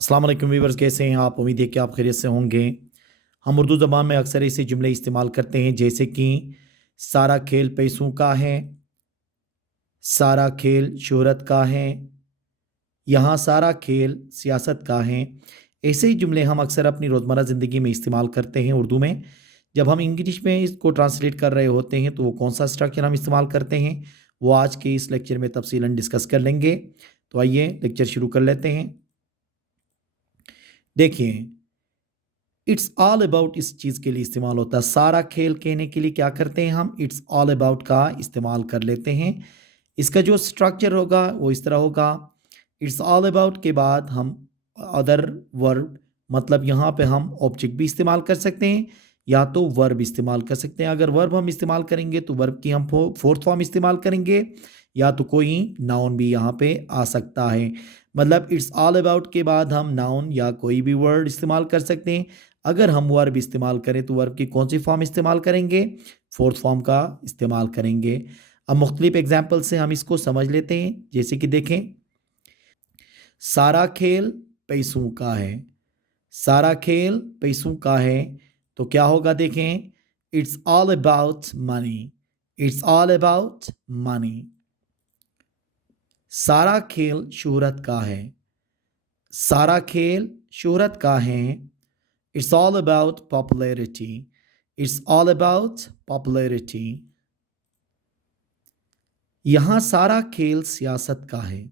अस्सलाम वालेकुम व्यूअर्स, कैसे हैं आप? उम्मीद है कि आप खैरियत से होंगे। हम उर्दू ज़बान में अक्सर ऐसे जुमले इस्तेमाल करते हैं जैसे कि सारा खेल पैसों का है, सारा खेल शोहरत का है, यहाँ सारा खेल सियासत का है। ऐसे ही जुमले हम अक्सर अपनी रोज़मर्रा ज़िंदगी में इस्तेमाल करते हैं उर्दू में। जब हम इंग्लिश में इसको ट्रांसलेट कर रहे होते हैं तो वो कौन सा स्ट्रक्चर हम इस्तेमाल करते हैं, वो आज के इस लेक्चर में तफसीलन डिस्कस कर लेंगे। तो आइए लेक्चर शुरू कर लेते हैं। देखिए, इट्स ऑल अबाउट इस चीज़ के लिए इस्तेमाल होता है। सारा खेल कहने के लिए क्या करते हैं हम? इट्स ऑल अबाउट का इस्तेमाल कर लेते हैं। इसका जो स्ट्रक्चर होगा वो इस तरह होगा। इट्स ऑल अबाउट के बाद हम अदर वर्ब, मतलब यहाँ पे हम ऑब्जेक्ट भी इस्तेमाल कर सकते हैं या तो वर्ब इस्तेमाल कर सकते हैं। अगर वर्ब हम इस्तेमाल करेंगे तो वर्ब की हम फोर्थ फॉर्म इस्तेमाल करेंगे, या तो कोई नाउन भी यहाँ पे आ सकता है। मतलब इट्स ऑल अबाउट के बाद हम नाउन या कोई भी वर्ड इस्तेमाल कर सकते हैं। अगर हम वर्ब इस्तेमाल करें तो वर्ब की कौन सी फॉर्म इस्तेमाल करेंगे? फोर्थ फॉर्म का इस्तेमाल करेंगे। अब मुख्तलिफ एग्जाम्पल से हम इसको समझ लेते हैं। जैसे कि देखें, सारा खेल पैसों का है। सारा खेल पैसों का है तो क्या होगा? देखें, it's all about money. It's all about money. सारा खेल शोहरत का है। सारा खेल शोहरत का है। It's all about popularity. It's all about popularity. यहाँ सारा खेल सियासत का है।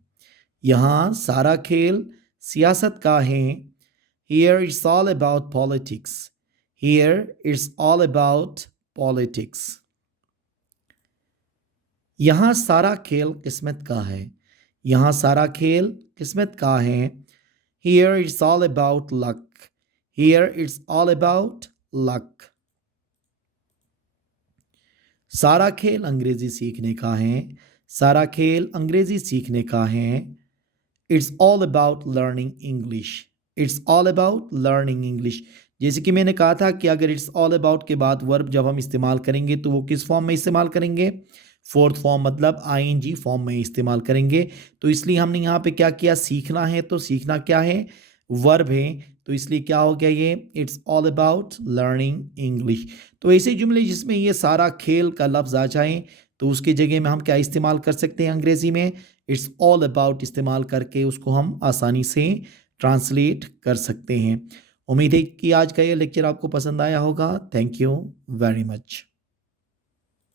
यहाँ सारा खेल सियासत का है। Here it's all about politics. Here it's all about politics. यहाँ सारा खेल किस्मत का है। यहाँ सारा खेल किस्मत का है। Here it's all about luck. Here it's all about luck. सारा खेल अंग्रेजी सीखने का है। सारा खेल अंग्रेजी सीखने का है। It's all about learning English. It's all about learning English. जैसे कि मैंने कहा था कि अगर इट्स ऑल अबाउट के बाद वर्ब जब हम इस्तेमाल करेंगे तो वो किस फॉर्म में इस्तेमाल करेंगे? फोर्थ फॉर्म, मतलब आईएनजी फॉर्म में इस्तेमाल करेंगे। तो इसलिए हमने यहाँ पे क्या किया? सीखना है, तो सीखना क्या है? वर्ब है। तो इसलिए क्या हो गया ये? It's all about learning English. तो ऐसे जुमले जिसमें ये सारा खेल का लफ्ज़ आ जाए तो उसकी जगह में हम क्या इस्तेमाल कर सकते हैं? अंग्रेज़ी में इट्स ऑल अबाउट इस्तेमाल करके उसको हम आसानी से ट्रांसलेट कर सकते हैं। उम्मीद है कि आज का ये लेक्चर आपको पसंद आया होगा। Thank you very much.